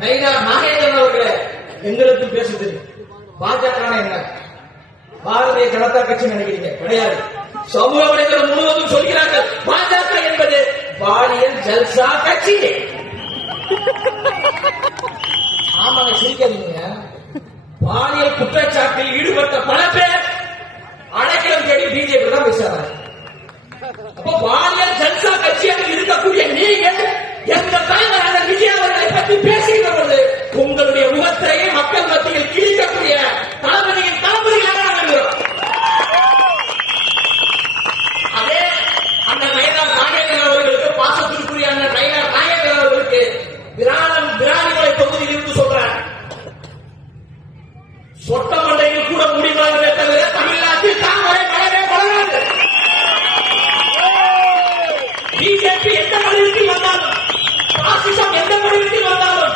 நாகேந்திரன் அவர்களே, எங்களுக்கு பேச தெரியும். பாஜக என்ன பாரதிய ஜனதா கட்சி நினைக்கிறீங்க? கிடையாது. சமூக வலைதளம் முழுவதும் சொல்கிறார்கள் பாஜக என்பது பாலியல் ஜல்சா கட்சி. ஆமாங்க, சிரிக்காதீங்க. பாலியல் குற்றச்சாட்டில் ஈடுபட்ட பல பேர் அடைக்கலம் தேடி பிஜேபி தான் பேசுறாங்க. அப்போ பாலியல் ஜல்சா கட்சியாக இருக்கக்கூடிய நீங்கள் எந்த தலைவரான விஜய் அவர்களை பற்றி பேசுகிற பொழுது உங்களுடைய முகத்திரையை மக்கள் மத்தியில் கிழிக்கக்கூடிய தளபதியின் தளபதியாக இருக்கிறோம். அதே அந்த நாகேந்திரன் அவர்களுக்கு, பாசத்திற்குரிய அந்த நாகேந்திரன் அவர்களுக்கு விராலிமலை தொகுதியில் இருந்து சொல்றார், சொட்ட மண்டையில் கூட முடிவாக தவிர தமிழ்நாட்டில் தாமரை வளரவே வளராது. பிஜேபி எந்த வடிவத்தில் வந்தாலும், பாசிசம் எந்த வடிவத்தில் வந்தாலும்